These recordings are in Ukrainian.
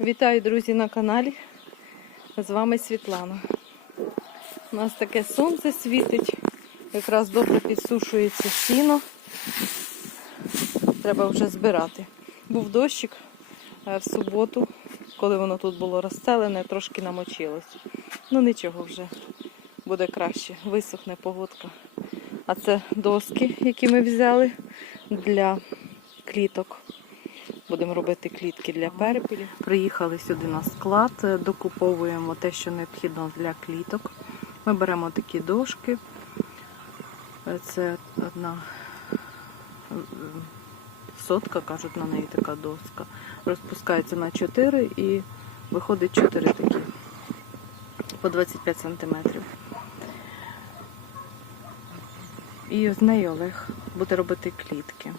Вітаю, друзі, на каналі. З вами Світлана. У нас таке сонце світить, якраз добре підсушується сіно. Треба вже збирати. Був дощик е, в суботу, коли воно тут було розстелене, трошки намочилось. Ну нічого вже буде краще, висохне погодка. А це доски, які ми взяли для кліток. Будемо робити клітки для перепілів. Приїхали сюди на склад, е, докуповуємо те, що необхідно для кліток. Ми беремо такі дошки. Е, Це одна е, сотка, кажуть, на неї така доска. Розпускається на 4 і виходить 4 такі по 25 сантиметрів. І з нею Олег буде робити клітки.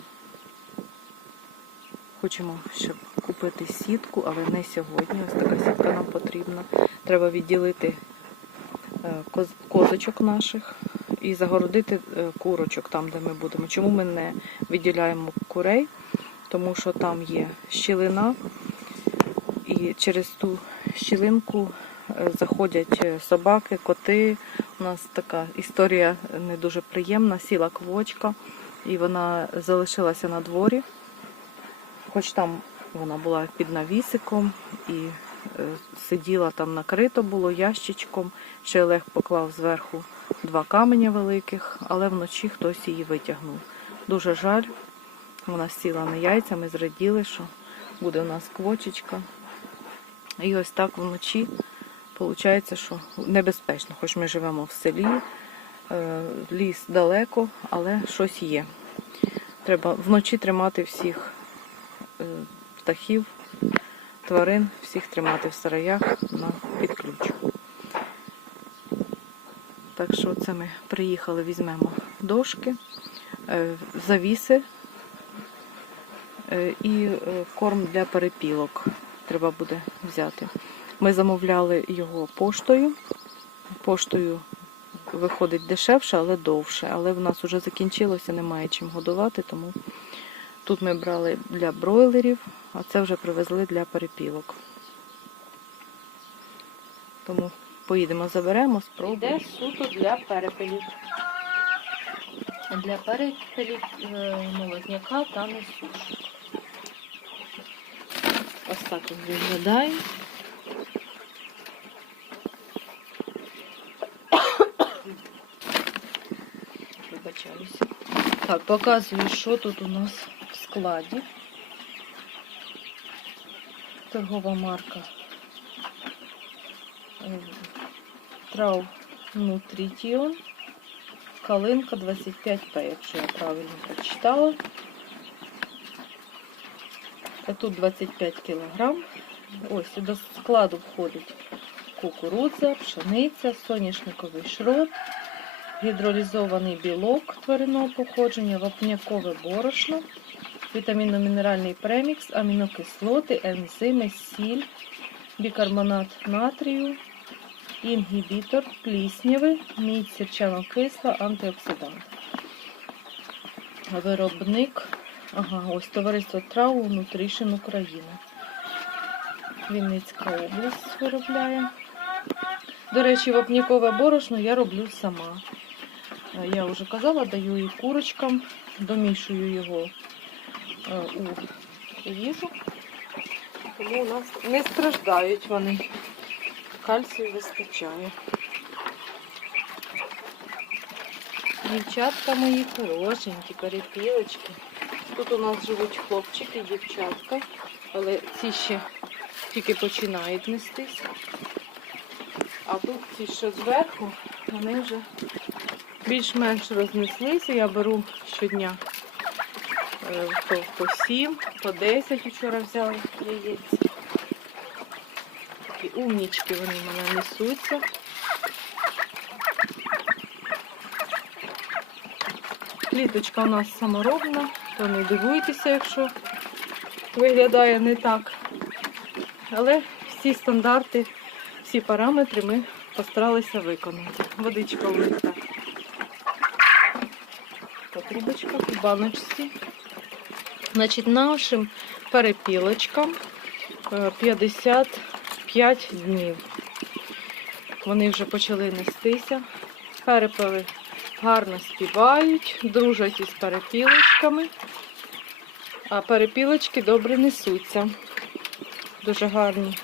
Хочемо, щоб купити сітку, але не сьогодні. Ось така сітка нам потрібна. Треба відділити е, козочок наших і загородити е, курочок там, де ми будемо. Чому ми не виділяємо курей? Тому що там є щілина, і через ту щілинку е, заходять собаки, коти. У нас така історія не дуже приємна. Сіла квочка, і вона залишилася на дворі. Хоч там вона була під навісиком і е, сиділа там накрито було ящичком. Ще Олег поклав зверху два каменя великих, але вночі хтось її витягнув. Дуже жаль. Вона сіла на яйця, ми зраділи, що буде у нас квочечка. І ось так вночі виходить, що небезпечно, хоч ми живемо в селі, е, ліс далеко, але щось є. Треба вночі тримати всіх птахів, тварин, всіх тримати в сараях на під ключ. Так що це ми приїхали, візьмемо дошки, е, завіси е, і е, корм для перепілок треба буде взяти. Ми замовляли його поштою. Поштою виходить дешевше, але довше. Але в нас вже закінчилося, немає чим годувати, тому Тут ми брали для бройлерів, а це вже привезли для перепілок. Тому поїдемо, заберемо, спробуємо. Йде суто для перепелів. Для перепелів е, молодняка та несушок. Ось так він виглядає. Вибачаюся. Так, показую, що тут у нас в складі. Торгова марка Трав Nutrition. Калинка 25П, якщо я правильно прочитала. А Тут 25 кілограм. Ось до складу входить кукурудза, пшениця, соняшниковий шрот, гідролізований білок тваринного походження, вапнякове борошно, вітамінно-мінеральний премікс, амінокислоти, ензими, сіль, бікарбонат натрію, інгібітор, плісняви, мідь сірчано-кисла, антиоксидант. Виробник, ага, ось товариство Трау Nutrition Україна. Вінницька область виробляє. До речі, вапнікове борошно я роблю сама. Я вже казала, даю і курочкам, домішую його у їжу. Тому у нас не страждають вони. Кальцію вистачає. Дівчатка мої хорошенькі, перепілочки. Тут у нас живуть хлопчики, дівчатка, але ці ще тільки починають нестись. А тут ті, що зверху, вони вже більш-менш рознеслися. Я беру щодня е, по, по 7, по 10 вчора взяли яєць. Такі умнічки вони в мене несуться. Кліточка у нас саморобна, то не дивуйтеся, якщо виглядає не так. Але всі стандарти, всі параметри ми постаралися виконати. Водичка влита. Потрібочка в баночці. Значить, нашим перепілочкам е, 55 днів. Вони вже почали нестися. Перепели гарно співають, дружать із перепілочками. А перепілочки добре несуться. Дуже гарні.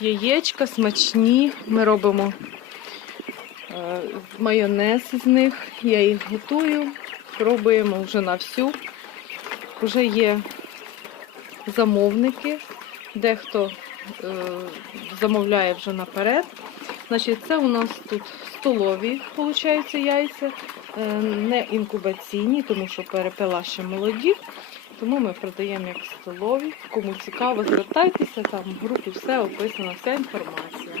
Яєчка смачні. Ми робимо е, майонез з них. Я їх готую. Пробуємо вже на всю. Вже є замовники. Дехто е, замовляє вже наперед. Значить, це у нас тут столові, виходить, яйця, е, не інкубаційні, тому що перепела ще молоді. Тому ми продаємо як столові. Кому цікаво, звертайтеся, там в групі все описано, вся інформація.